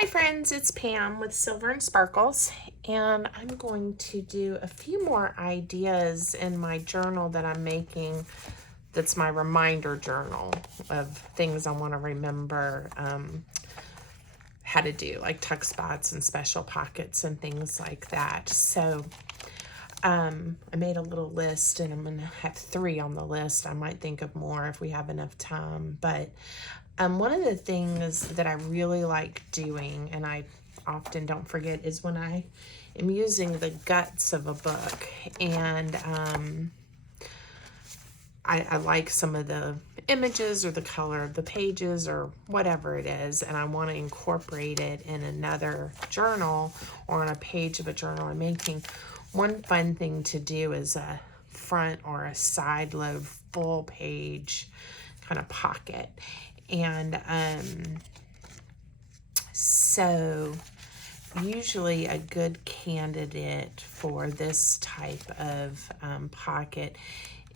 Hi friends, it's Pam with Silver and Sparkles, and I'm going to do a few more ideas in my journal that I'm making. That's my reminder journal of things I want to remember how to do, like tuck spots and special pockets and things like that. So I made a little list, and I'm gonna have 3 on the list. I might think of more if we have enough time, but one of the things that I really like doing, and I often don't forget, is when I am using the guts of a book, and I like some of the images or the color of the pages or whatever it is, and I want to incorporate it in another journal or on a page of a journal I'm making. One fun thing to do is a front or a side load full page kind of pocket. And so usually a good candidate for this type of pocket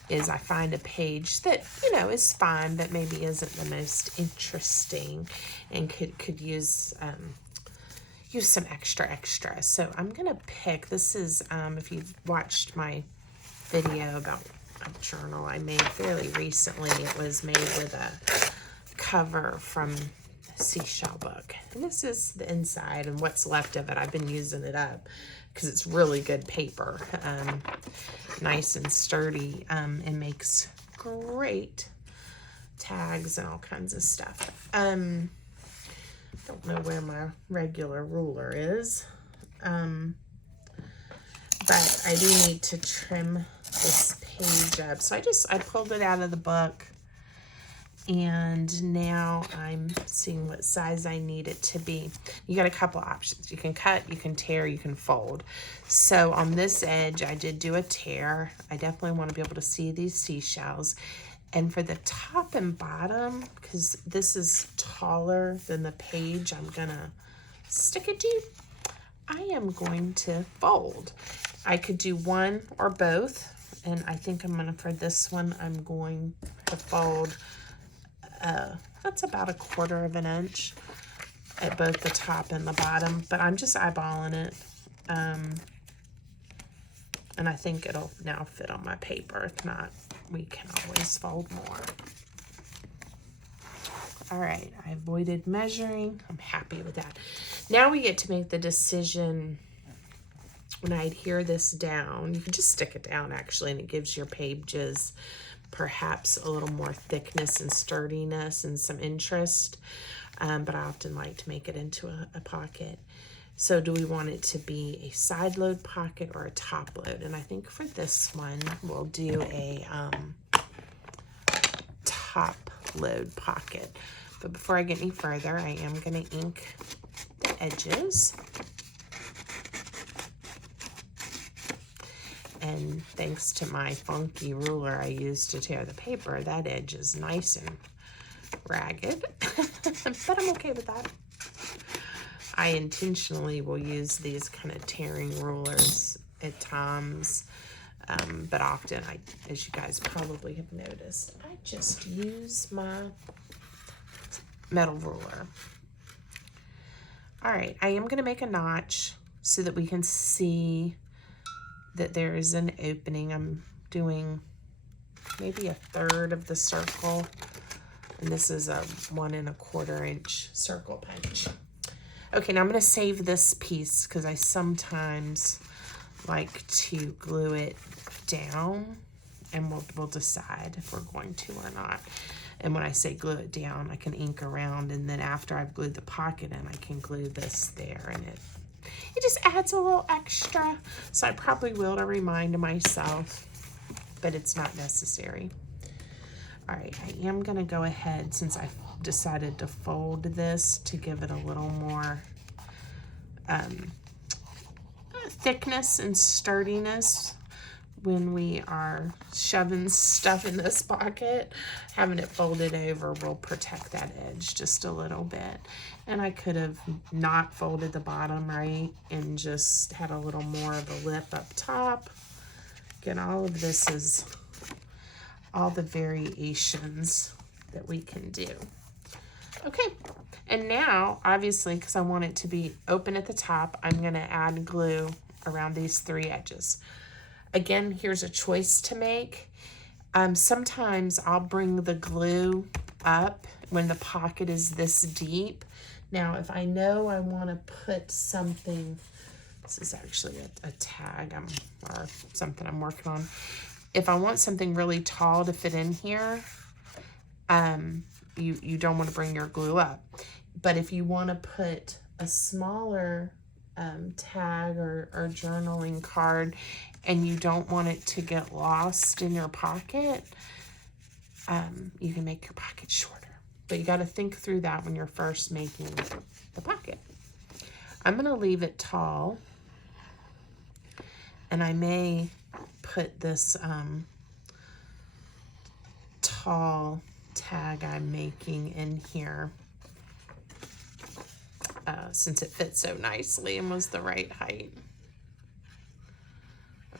is I find a page that, is fine, but maybe isn't the most interesting and could use some extra. So I'm gonna pick, this is, if you've watched my video about a journal I made fairly recently, it was made with a cover from a Seashell book. And this is the inside and what's left of it. I've been using it up because it's really good paper. Nice and sturdy, and makes great tags and all kinds of stuff. Don't know where my regular ruler is, but I do need to trim this page up. So I pulled it out of the book, and now I'm seeing what size I need it to be. You got a couple options. You can cut, you can tear, you can fold. So on this edge, I did do a tear. I definitely want to be able to see these seashells. And for the top and bottom, because this is taller than the page I'm gonna stick it to, I am going to fold. I could do one or both, and I think for this one, I'm going to fold, that's about 1/4 of an inch at both the top and the bottom, but I'm just eyeballing it. And I think it'll now fit on my paper. If not, we can always fold more. All right, I avoided measuring. I'm happy with that. Now we get to make the decision. When I adhere this down, you can just stick it down actually, and it gives your pages perhaps a little more thickness and sturdiness and some interest. But I often like to make it into a pocket. So do we want it to be a side load pocket or a top load? And I think for this one, we'll do a top load pocket. But before I get any further, I am going to ink the edges. And thanks to my funky ruler I used to tear the paper, that edge is nice and ragged. But I'm okay with that. I intentionally will use these kind of tearing rulers at times, but often, as you guys probably have noticed, I just use my metal ruler. All right, I am going to make a notch so that we can see that there is an opening. I'm doing maybe 1/3 of the circle, and this is a 1 1/4 inch circle punch. Okay, now I'm going to save this piece because I sometimes like to glue it down, and we'll decide if we're going to or not. And when I say glue it down, I can ink around, and then after I've glued the pocket in, I can glue this there, and it just adds a little extra. So I probably will to remind myself, but it's not necessary. All right, I am going to go ahead, since I decided to fold this to give it a little more thickness and sturdiness when we are shoving stuff in this pocket. Having it folded over will protect that edge just a little bit. And I could have not folded the bottom right and just had a little more of a lip up top. Again, all of this is all the variations that we can do. Okay, And now, obviously, because I want it to be open at the top, I'm going to add glue around these 3 edges. Again, here's a choice to make. Sometimes I'll bring the glue up when the pocket is this deep. Now, if I know I want to put something, this is actually a tag or something I'm working on. If I want something really tall to fit in here, you don't want to bring your glue up. But if you want to put a smaller tag or journaling card and you don't want it to get lost in your pocket, you can make your pocket shorter. But you got to think through that when you're first making the pocket. I'm going to leave it tall, and I may put this tall tag I'm making in here since it fits so nicely and was the right height.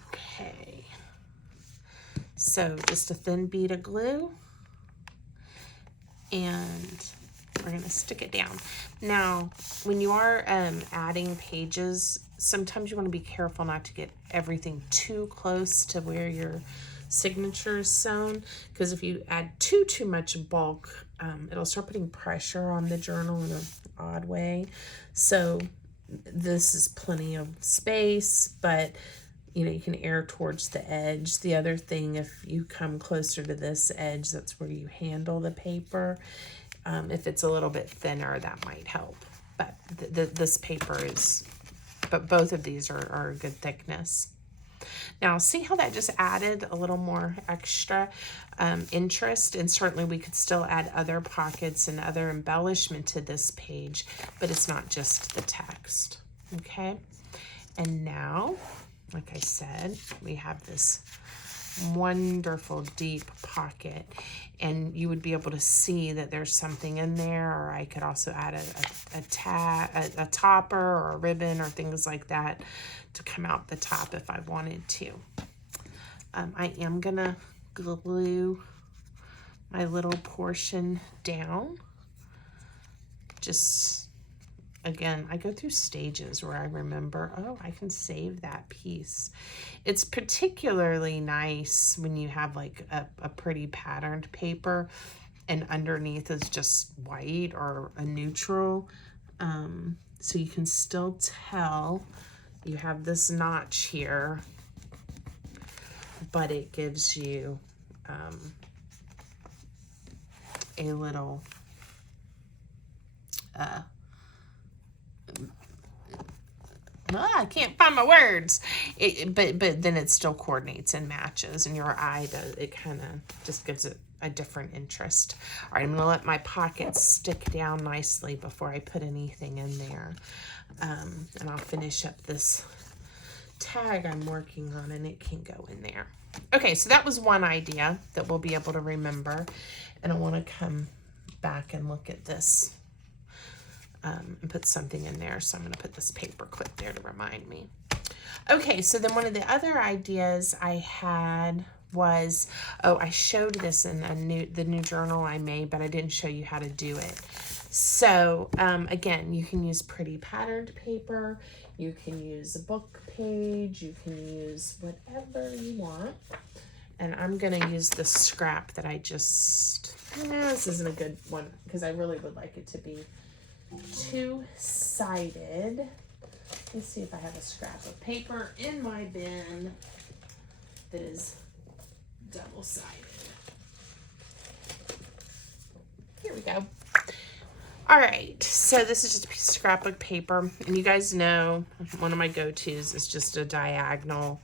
Okay, so just a thin bead of glue, and we're going to stick it down. Now, when you are adding pages, sometimes you want to be careful not to get everything too close to where your signature is sewn, because if you add too much bulk, it'll start putting pressure on the journal in an odd way. So this is plenty of space, but you know, you can err towards the edge. The other thing, if you come closer to this edge, that's where you handle the paper. If it's a little bit thinner, that might help. But this paper is, but both of these are a good thickness. Now, see how that just added a little more extra interest? And certainly we could still add other pockets and other embellishment to this page, but it's not just the text, okay? And now, like I said, we have this wonderful deep pocket, and you would be able to see that there's something in there, or I could also add a topper or a ribbon or things like that to come out the top if I wanted to. I am gonna glue my little portion down. Just, again, I go through stages where I remember, oh, I can save that piece. It's particularly nice when you have like a pretty patterned paper and underneath is just white or a neutral. So you can still tell you have this notch here, but it gives you a little I can't find my words. But then it still coordinates and matches, and your eye does. It kind of just gives it a different interest. All right, I'm gonna let my pockets stick down nicely before I put anything in there, and I'll finish up this tag I'm working on, and it can go in there. Okay, so that was one idea that we'll be able to remember, and I want to come back and look at this. And put something in there. So I'm going to put this paper clip there to remind me. Okay, so then one of the other ideas I had was, oh, I showed this in the new journal I made, but I didn't show you how to do it. So again, you can use pretty patterned paper. You can use a book page. You can use whatever you want. And I'm going to use the scrap that I just, this isn't a good one because I really would like it to be two-sided. Let's see if I have a scrap of paper in my bin that is double-sided. Here we go. All right, so this is just a piece of scrapbook paper, and you guys know one of my go-tos is just a diagonal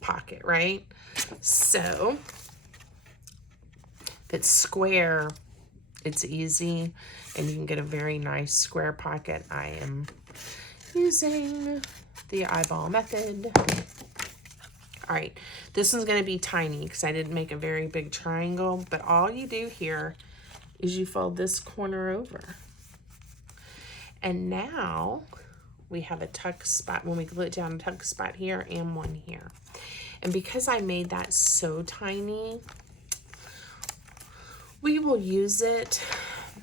pocket, right? So if it's square, it's easy, and you can get a very nice square pocket. I am using the eyeball method. All right, this one's gonna be tiny because I didn't make a very big triangle, but all you do here is you fold this corner over. And now we have a tuck spot. When we glue it down, a tuck spot here and one here. And because I made that so tiny, we will use it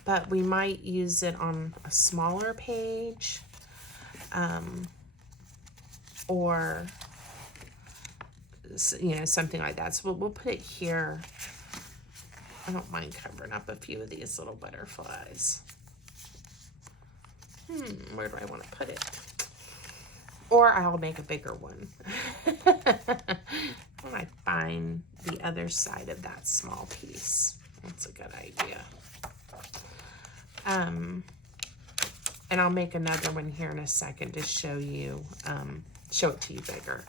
but we might use it on a smaller page, or, you know, something like that. So we'll put it here. I don't mind covering up a few of these little butterflies. Where do I want to put it? Or I'll make a bigger one. When I find the other side of that small piece. That's a good idea. And I'll make another one here in a second to show you, show it to you bigger.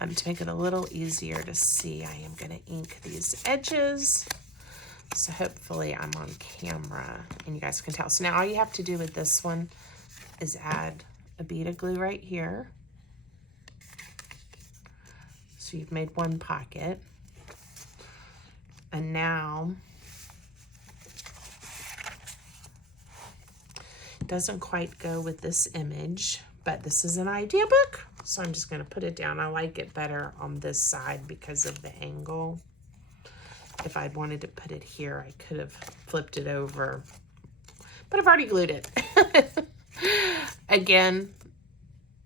To make it a little easier to see, I am going to ink these edges. So hopefully I'm on camera and you guys can tell. So now all you have to do with this one is add a bead of glue right here. So you've made one pocket. And now, it doesn't quite go with this image, but this is an idea book. So I'm just gonna put it down. I like it better on this side because of the angle. If I'd wanted to put it here, I could have flipped it over, but I've already glued it. Again,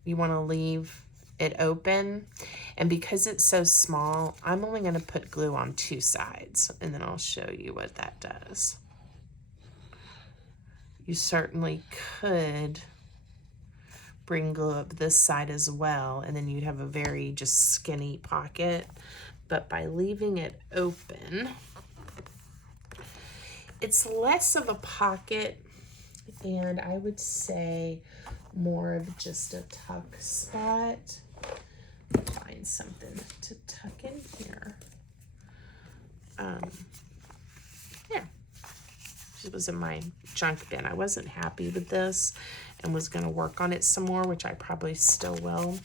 you wanna leave it open. And because it's so small, I'm only gonna put glue on two sides, and then I'll show you what that does. You certainly could bring glue up this side as well, and then you'd have a very just skinny pocket. But by leaving it open, it's less of a pocket, and I would say more of just a tuck spot. Find something to tuck in here. Yeah, it was in my junk bin. I wasn't happy with this and was going to work on it some more, which I probably still will.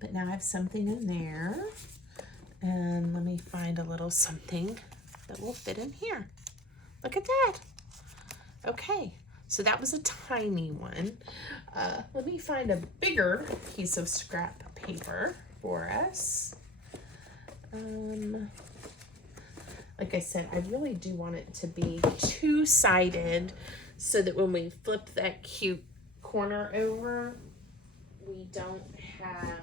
But now I have something in there, and let me find a little something that will fit in here. Look at that. Okay, so that was a tiny one. Let me find a bigger piece of scrap paper for us. Like I said, I really do want it to be two-sided so that when we flip that cute corner over, we don't have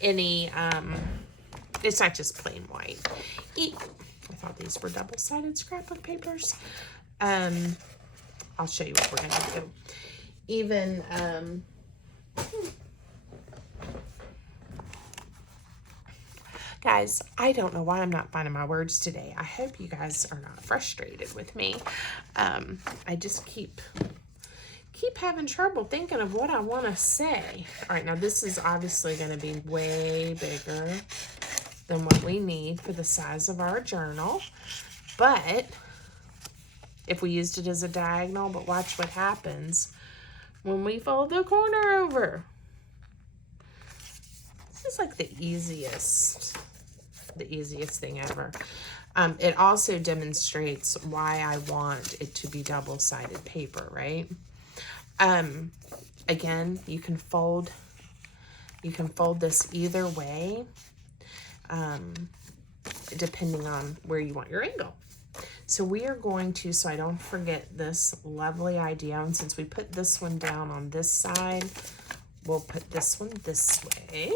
any, it's not just plain white. I thought these were double-sided scrapbook papers. I'll show you what we're gonna do. Even, guys, I don't know why I'm not finding my words today. I hope you guys are not frustrated with me. I just keep having trouble thinking of what I want to say. All right, now this is obviously going to be way bigger than what we need for the size of our journal. But if we used it as a diagonal, but watch what happens when we fold the corner over. This is like the easiest thing ever. It also demonstrates why I want it to be double-sided paper, right? Again, you can fold this either way, depending on where you want your angle. So we are going to, so I don't forget this lovely idea, and since we put this one down on this side, we'll put this one this way.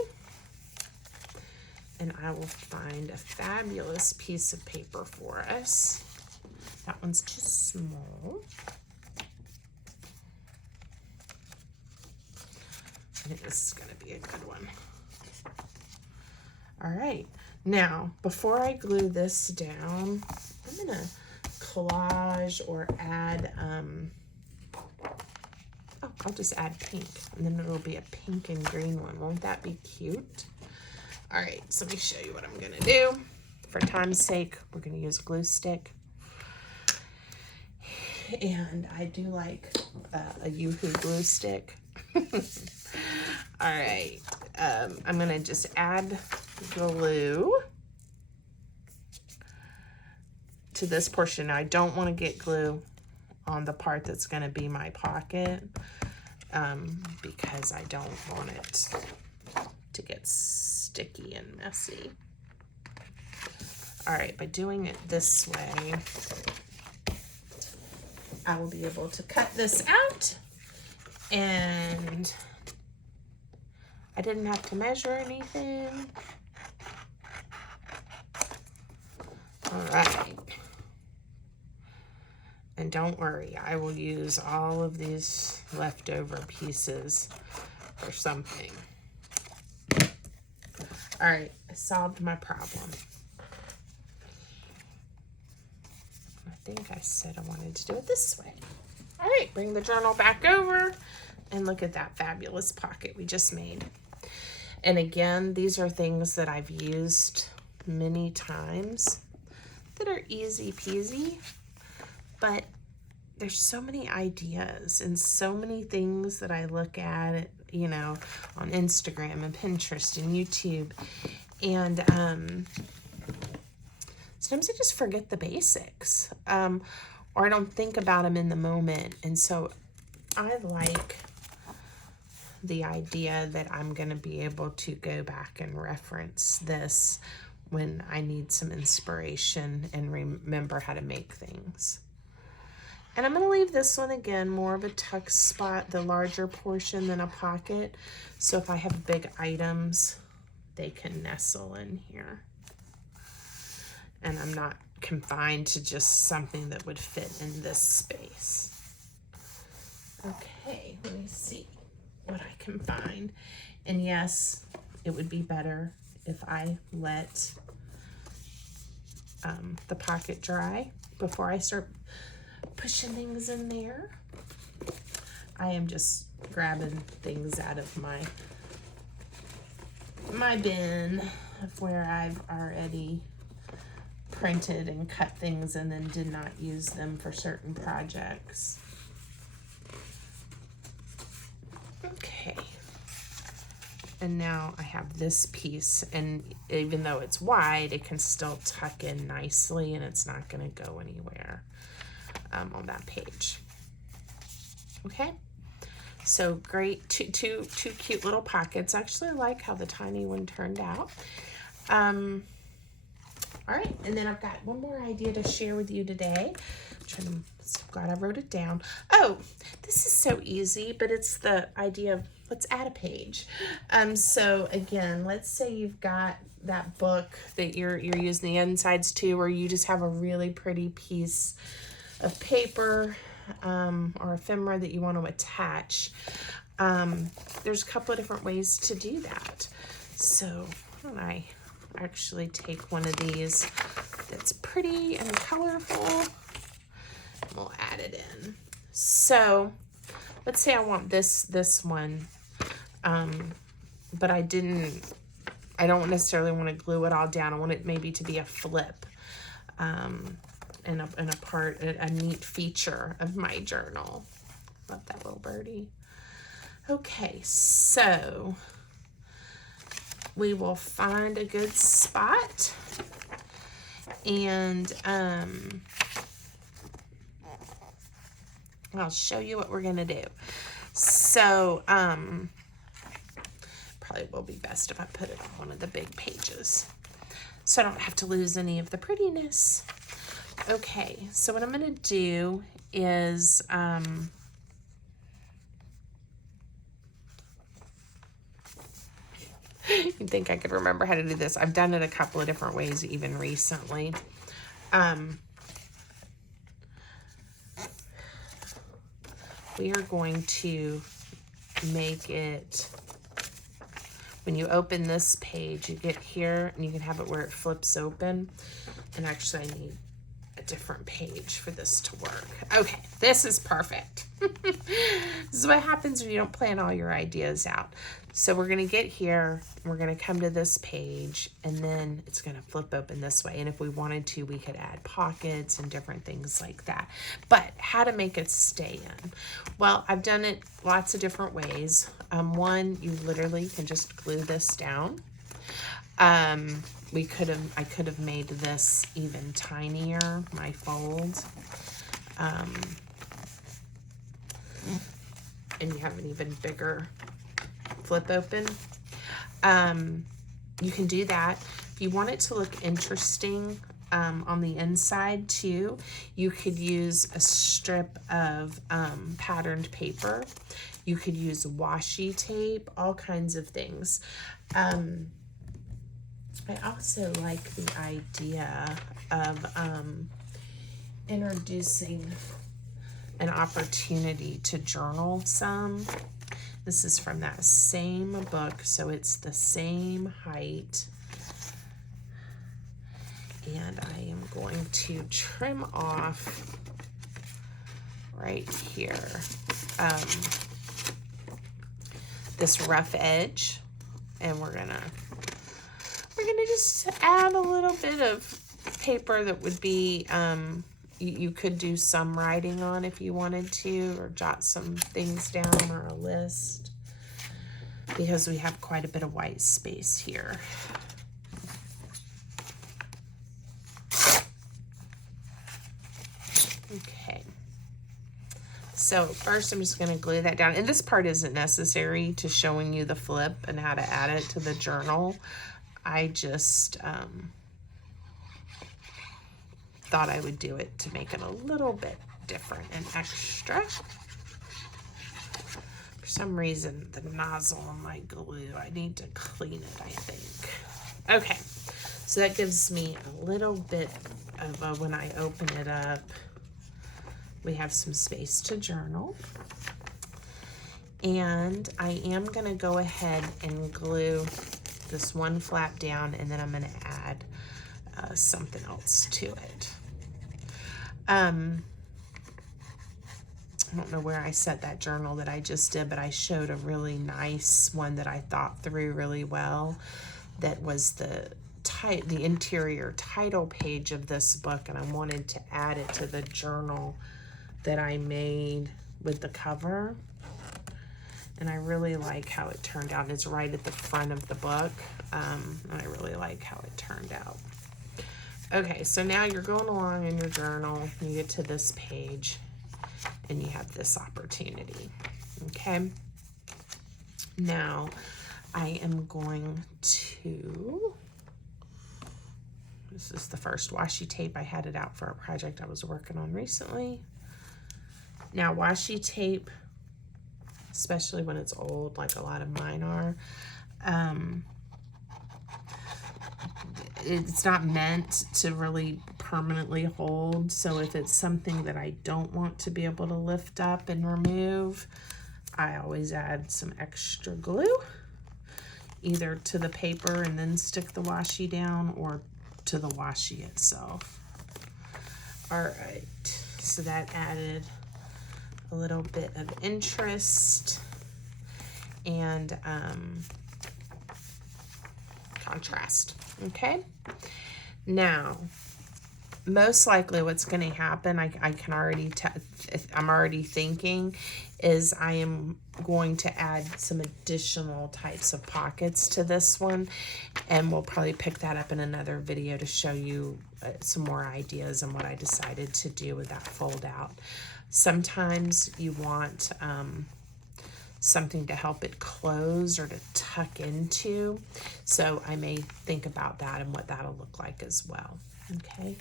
And I will find a fabulous piece of paper for us. That one's too small. I think this is going to be a good one. All right. Now, before I glue this down, I'm going to collage or add, I'll just add pink. And then it'll be a pink and green one. Won't that be cute? All right, so let me show you what I'm gonna do. For time's sake, we're gonna use a glue stick. And I do like a Yoo-Hoo glue stick. All right, I'm gonna just add glue to this portion. Now, I don't wanna get glue on the part that's gonna be my pocket because I don't want it to get sticky and messy. All right, by doing it this way, I will be able to cut this out, and I didn't have to measure anything. All right. And don't worry, I will use all of these leftover pieces for something. All right, I solved my problem. I think I said I wanted to do it this way. All right, bring the journal back over and look at that fabulous pocket we just made. And again, these are things that I've used many times that are easy peasy, but there's so many ideas and so many things that I look at, you know, on Instagram and Pinterest and YouTube. And sometimes I just forget the basics, or I don't think about them in the moment. And so I like the idea that I'm going to be able to go back and reference this when I need some inspiration and remember how to make things. And I'm going to leave this one again more of a tuck spot, the larger portion than a pocket. So if I have big items, they can nestle in here. And I'm not confined to just something that would fit in this space. Okay, let me see what I can find. And yes, it would be better if I let the pocket dry before I start pushing things in there. I am just grabbing things out of my bin of where I've already printed and cut things and then did not use them for certain projects. Okay. And now I have this piece, and even though it's wide, it can still tuck in nicely and it's not going to go anywhere on that page. Okay, so great, two cute little pockets. I actually like how the tiny one turned out. All right, and then I've got one more idea to share with you today. I'm glad I wrote it down. Oh, this is so easy, but it's the idea of let's add a page. So again, let's say you've got that book that you're using the insides to, or you just have a really pretty piece of paper or ephemera that you want to attach. There's a couple of different ways to do that. So why don't I actually take one of these that's pretty and colorful, and we'll add it in. So let's say I want this one, but I don't necessarily want to glue it all down. I want it maybe to be a flip, and a neat feature of my journal. Love that little birdie. Okay, so we will find a good spot, and I'll show you what we're gonna do. So probably will be best if I put it on one of the big pages so I don't have to lose any of the prettiness. Okay, so what I'm gonna do is you'd think I could remember how to do this. I've done it a couple of different ways even recently. We are going to make it, when you open this page, you get here and you can have it where it flips open. And actually I need a different page for this to work. Okay, this is perfect. This is what happens when you don't plan all your ideas out. So we're gonna get here, we're gonna come to this page, and then it's gonna flip open this way. And if we wanted to, we could add pockets and different things like that. But how to make it stay in? Well, I've done it lots of different ways. One, you literally can just glue this down. I could have made this even tinier, my fold. And you have an even bigger flip open. You can do that. If you want it to look interesting, on the inside too. You could use a strip of patterned paper. You could use washi tape, all kinds of things. I also like the idea of introducing an opportunity to journal some. This is from that same book, so it's the same height. And I am going to trim off right here this rough edge, and we're gonna just add a little bit of paper that would be you could do some writing on if you wanted to, or jot some things down, or a list, because we have quite a bit of white space here. Okay, so first I'm just going to glue that down, and this part isn't necessary to showing you the flip and how to add it to the journal. I just thought I would do it to make it a little bit different and extra. For some reason, the nozzle on my glue, I need to clean it, I think. Okay, so that gives me a little bit of when I open it up, we have some space to journal. And I am gonna go ahead and glue this one flap down, and then I'm gonna add something else to it. I don't know where I set that journal that I just did, but I showed a really nice one that I thought through really well. That was the interior title page of this book, and I wanted to add it to the journal that I made with the cover. And I really like how it turned out. It's right at the front of the book, and I really like how it turned out. Okay, so now you're going along in your journal, you get to this page, and you have this opportunity, okay? Now, I am going to, this is the first washi tape. I had it out for a project I was working on recently. Now, washi tape, especially when it's old, like a lot of mine are, it's not meant to really permanently hold. So if it's something that I don't want to be able to lift up and remove, I always add some extra glue, either to the paper and then stick the washi down, or to the washi itself. All right, so that added a little bit of interest and contrast. Okay, now most likely what's going to happen, I can already I'm already thinking, is I am going to add some additional types of pockets to this one, and we'll probably pick that up in another video to show you some more ideas on what I decided to do with that fold out. Sometimes you want something to help it close or to tuck into, so I may think about that and what that'll look like as well. Okay,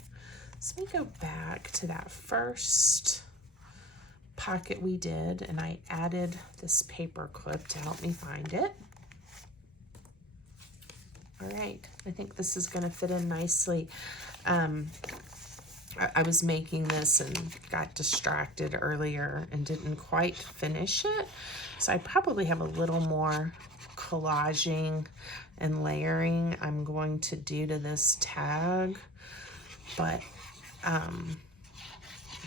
so let me go back to that first pocket we did, and I added this paper clip to help me find it. All right, I think this is going to fit in nicely. I was making this and got distracted earlier and didn't quite finish it. So I probably have a little more collaging and layering I'm going to do to this tag. But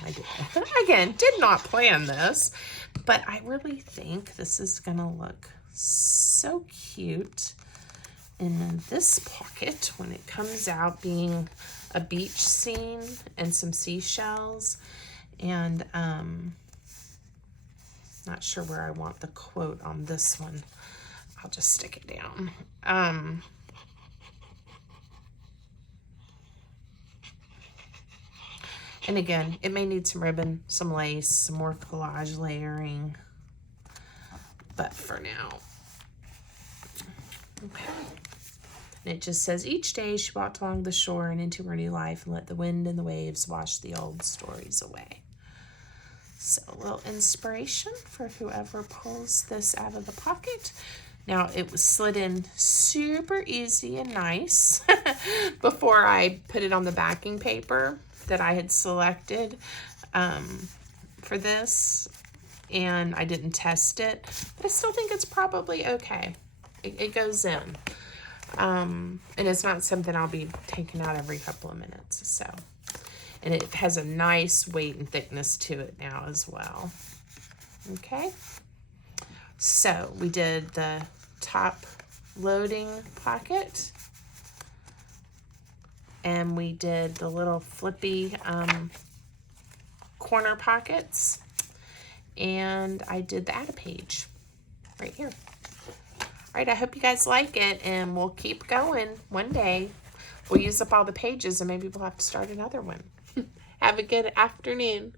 I did not plan this, but I really think this is gonna look so cute in this pocket when it comes out, being a beach scene and some seashells. And not sure where I want the quote on this one. I'll just stick it down. And again, it may need some ribbon, some lace, some more collage layering, but for now, okay. And it just says, each day she walked along the shore and into her new life and let the wind and the waves wash the old stories away. So a little inspiration for whoever pulls this out of the pocket. Now it was slid in super easy and nice before I put it on the backing paper that I had selected for this, and I didn't test it, but I still think it's probably okay. It goes in, and it's not something I'll be taking out every couple of minutes. So, and it has a nice weight and thickness to it now as well. Okay. So we did the top loading pocket, and we did the little flippy corner pockets, and I did the add-a-page right here. All right, I hope you guys like it, and we'll keep going. One day we'll use up all the pages, and maybe we'll have to start another one. Have a good afternoon.